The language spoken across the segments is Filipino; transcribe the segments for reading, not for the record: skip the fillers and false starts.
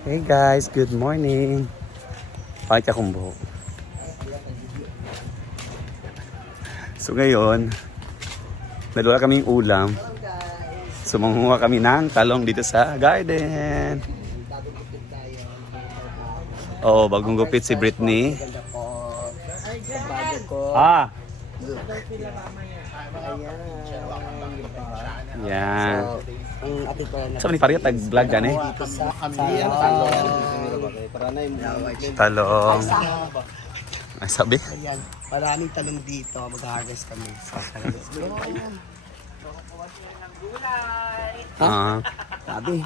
Hey guys, good morning. Pakita kong buhok. So ngayon, nalula kaming ulam. So manguha kami ng talong dito sa garden. Oo, bagong gupit si Britney. Ah! Yan. Saan ni Paria tag-vlog gan eh? Talong. Ay sabi? Ayan, maraming talong dito. Mag-harvest kami. Ah. Sabi.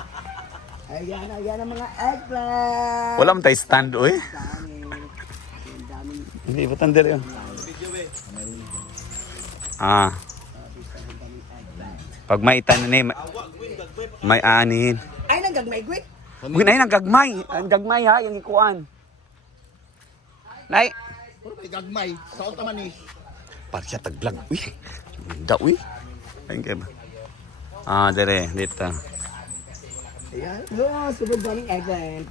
Ayan ang mga eggplant. Wala man tayo stand oy. Hindi ibutan diri. Ah. Pag may tanan ni may anin. Ay, nanggagmay, gwit. Uy, nay nang gagmay. Ang gagmay ha, yung ikuan. Nay. Puro may gagmay. Saan taman eh? Para siya tag-vlog. Uy. Da uy. Ayun kayo ba? Ah, dire, dito. Ayan. Oh, super daming eggplant.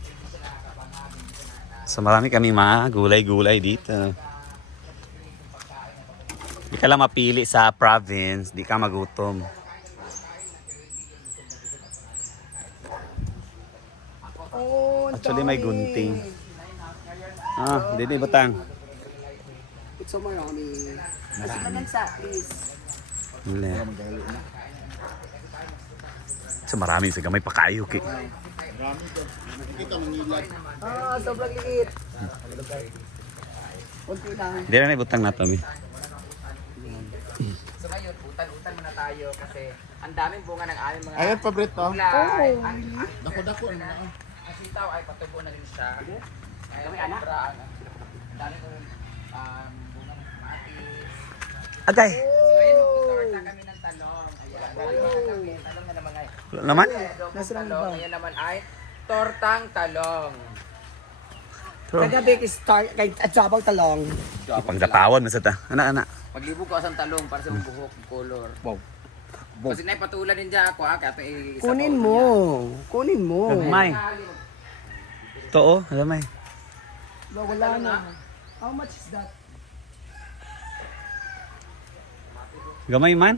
So marami kami mga gulay-gulay dito. Di ka lang mapili sa province, di ka magutom. Oh, Actually may gunting. Ah, dito batang. It's so marami. Kasi naman sa, please. Wala. So marami sa gamay pa kayo ki. Kita mangilag. Ah, sobrang liit. Kunti lang. Di na ibutang nato mi. So ngayon, utan-utan muna tayo kasi ang daming bunga ng aming mga Ayun, paborito. gulay. Oh. Dako-dako. Ang sitaw ay patubo na rin siya. Ay, may anak. Ang dami ko rin bunga ng kamatis. Agay. So ngayon, magtutawag na kami ng talong. Ayan, talong na naman ngayon. Wala naman. Nasaan talong, ngayon naman ay tortang talong. Kagabi start kay at sabang talong. Ipangdatawan mo sa ta. Ana. Paglibog ko asang talong para sa buhok, color. Wow. Kasi naipatulan din dyan ako ha, kaya ito Kunin mo. Kunin mo. Gagmay. Too, alam may. Wala na. How much is that? Gamay man.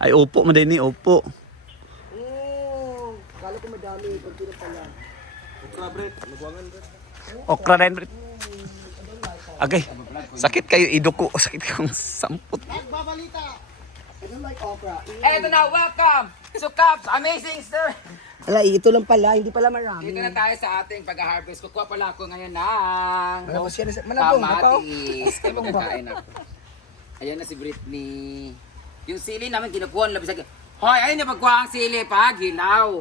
Ay upo mo din ni upo. Oh, kala ko madami. Kunti na pala. Okra rin. Okay. Sakit kayo iduko. Sakit kayong samput. I don't like okra. Eh, ito na, welcome to Caps Amazing Sir. Ala, ito lang pala. Hindi pala marami. Dito na tayo sa ating pag-harvest. Kukuha pala ako ngayon ng Ano siya? Malabong. Ikaw? kamatis. Kaya magkakain ako. Ayan na si Britney. Yung sili namin kinukuha. Labis agad. Hoy, ayun yung pagkuha ang sili pa. Gilaw.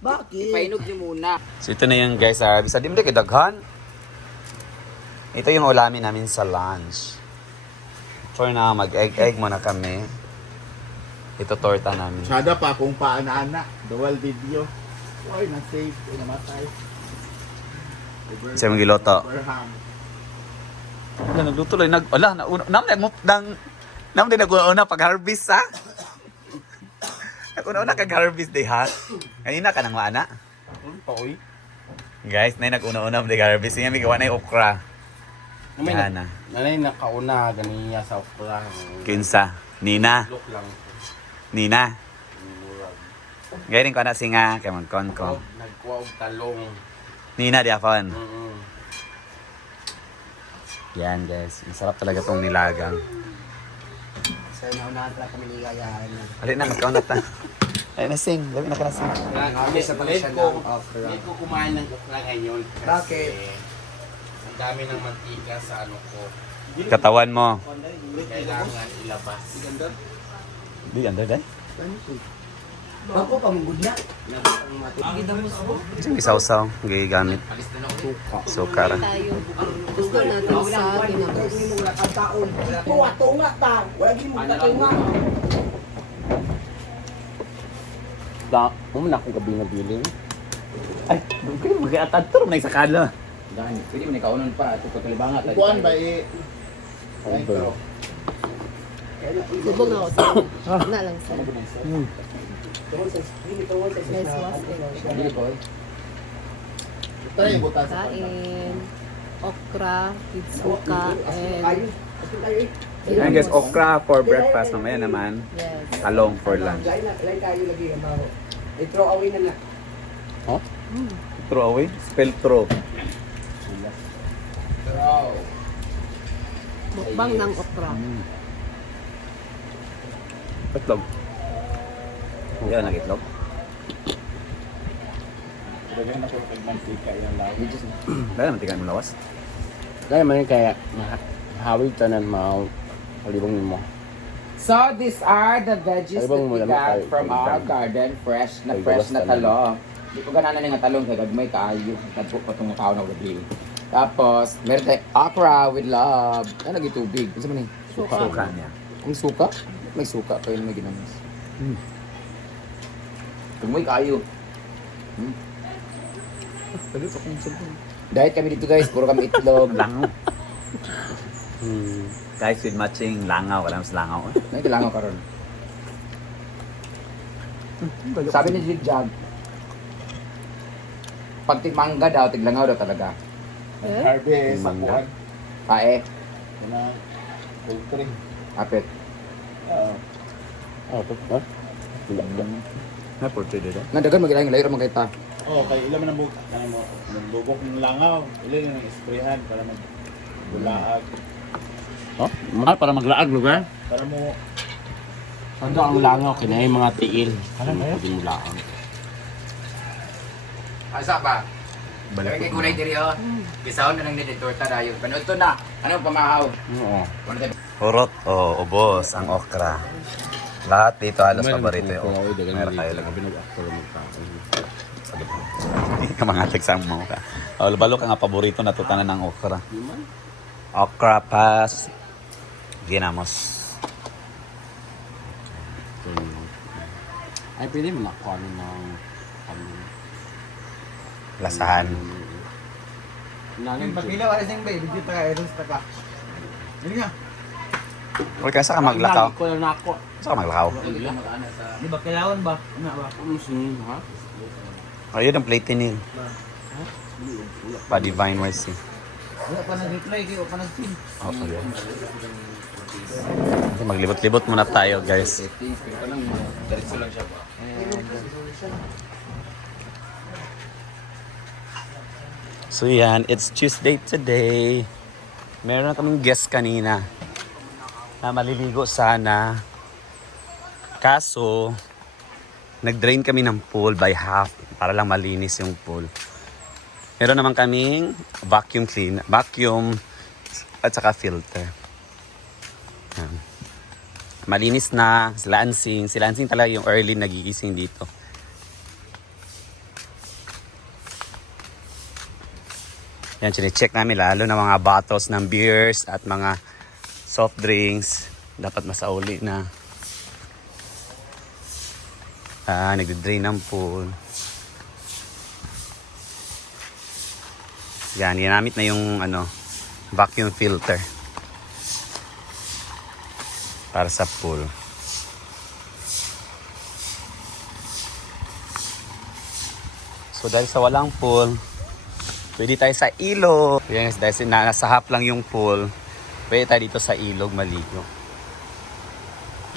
Bakit? Ipainog niyo muna. So ito na yung guys. Bisa di mo na kidaghan. Ito yung ulamin namin sa lunch. For now, mag-egg muna kami. Ito torta namin. Sada pa kung paana-ana. Dual video. Uy, na-save. Uy, namatay. Isa yung giloto. Abraham. Wala, nagluto lang. Naman din nag-una pag-harvest ha. Nag-una kag-harvest day ha. Kanina ka nang maana. Uy. Guys, na nag-una pag-harvest. Nga may gawa na yung okra. Yan na. Nanay nakauna ganiya sa okra. Kinsa. Nina. Look lang. Nina. Gayrin ko na singa. Kaya magkon ko. Nagkuha og talong. Nina di afon. Mm. Yan guys. Masarap talaga tong nilagang. So, naunahan pala kami ni Yayan. Alin na, magkaon na ta. Ay, nasing. Labi na ka nasing. Harvest na pala siya ng okra. Hindi ko kumain ng okra ngayon. Bakit? Ang dami ng mantika sa ano ko. Katawan mo. Kailangan ilabas. Di, under day. Bako pa mong gudna. Isang isaw-saw. Gay gamit. Sukar. Gusto natin sa tinapos. Tunga ta. Wala gini mo tunga. Mo na akong gabi na biling. Ay, kayo mag-atad to. May sakala. Dahil, pwede mo na kaunan pa. Ito pagkalibangat. Kuan ba eh? Subong na ako sa na lang sa. Nice was Dili ko. Ito yung butas. kain, okra, kitsuka, and Ayan guys, okra for breakfast. Mamaya naman, yes. talong for lunch. I-throw away na na. Throw away? Spell throw. Mukbang ng okra. Itlog. Yan, nag-itlog. Lagyan na ko ng mantika yung lawi. Dahil naman tingnan mo lawas. Kaya man kaya hawig tanan mao palibong nimo. So these are the veggies that Ay, bang we mo got naman, from ay, our ay, garden. Fresh ay, na bawas tanan. talong. Di ko ganana nga talong kay gagmay kaayo. Tagpo pa itong tao na gabi. Tapos, meron tayong okra with love. Ano lagi tubig? Ano man Suka. Suka niya. Ang suka? May suka pa yun may ginamas. Gagmay kaayo. Diet kami dito guys, puro kami itlog. Langaw. Guys, with matching langaw. Alam sa langaw. May kailangan ka ron. Sabi ni Jigjag, pag tigmangga daw, tiglangaw daw talaga. Eh? Harvest sa Mangga. buwan. Pae, Yan ang filtering. apit. to ha? Na for today daw. Nadagan magilang layo man kita. Oh, kay ilan man ang bubok. Ang bubok ng langaw. Ilan yung isprehan para magbulaag. Oh, para maglaag lugar. Para mo Sando ang langaw kinay mga tiil. Pwede mo laang. Asa ba? Balik kay kulay diri oh. Bisahon na nang ni torta dayo. Panood to na. Ano pamahaw? Oo. Ano tayo? Urot o ubos ang okra. Lahat dito halos paborito yung okra. Meron tayo lang. Hindi ka mga tagsang mo ka. Balo ka nga paborito na tutanan ng okra. Okra pas. Ginamos. Ay, pwede mo nakuha ng Lasahan. Pagpila wala siyang baby, dito ka, eros ka. Hindi nga. Huwag ka sa ka maglakaw. Ko lang ako. Sa ka maglakaw. Di ba kailangan ba? Ano ba? Ha? Ayun ang plate ni. Pa Divine Mercy. Wala pa nag-reply, kayo pa nag-pin. Okay. Okay, maglibot-libot muna tayo, guys. Diretso lang siya ba? So yan, it's Tuesday today. Meron na kaming guest kanina na maliligo sana. Kaso, nag-drain kami ng pool by half para lang malinis yung pool. Meron naman kaming vacuum at saka filter. Yan. Malinis na, sila Ansing talaga yung early nagigising dito. Yan, chine-check namin lalo na mga bottles ng beers at mga soft drinks. Dapat masauli na. Nagde-drain ng pool. Yan, ginamit na yung vacuum filter para sa pool. So dahil sa walang pool, pwede tayo sa ilog. Yan, dahil nasa half lang yung pool, pwede tayo dito sa ilog maligo.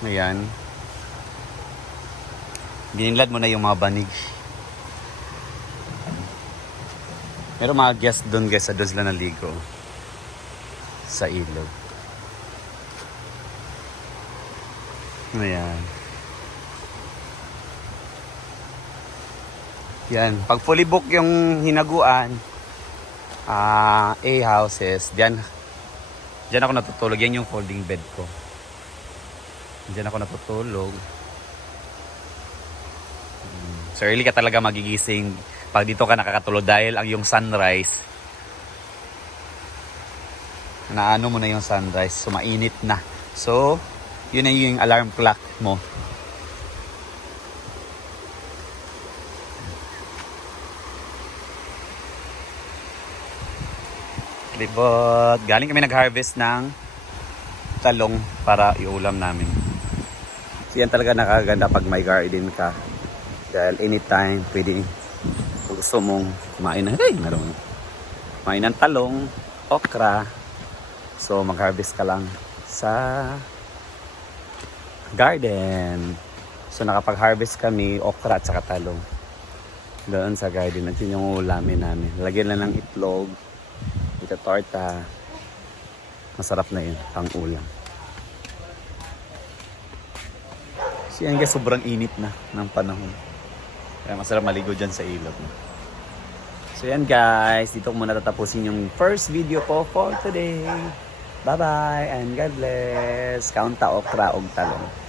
Ayan. Binilad mo na yung mga banig. Meron mga guest doon guys, sa doon sila naligo. Sa ilog. Ayan. Yan. Pag fully book yung hinaguan, A-houses, diyan ako natutulog. Yan yung folding bed ko. Diyan ako natutulog. So early ka talaga magigising pag dito ka nakakatulog dahil ang yung sunrise, naano mo na yung sunrise, so mainit na. So, yun na yung alarm clock mo. Libot. Galing kami nag-harvest ng talong para iulam namin. So yan talaga nakaganda pag may garden ka. Dahil anytime pwede kung gusto mong kumain ng kumain ng talong, okra. So mag-harvest ka lang sa garden. So nakapag-harvest kami okra at saka talong. Doon sa garden. At yun yung ulamin namin. Lagyan lang ng itlog. Ito torta. Masarap na yun. Pang ulam. So yan guys, sobrang init na ng panahon. Kaya masarap maligo dyan sa ilog. So yan guys, dito ko muna tatapusin yung first video ko for today. Bye-bye and God bless. Kaunta okra og talong.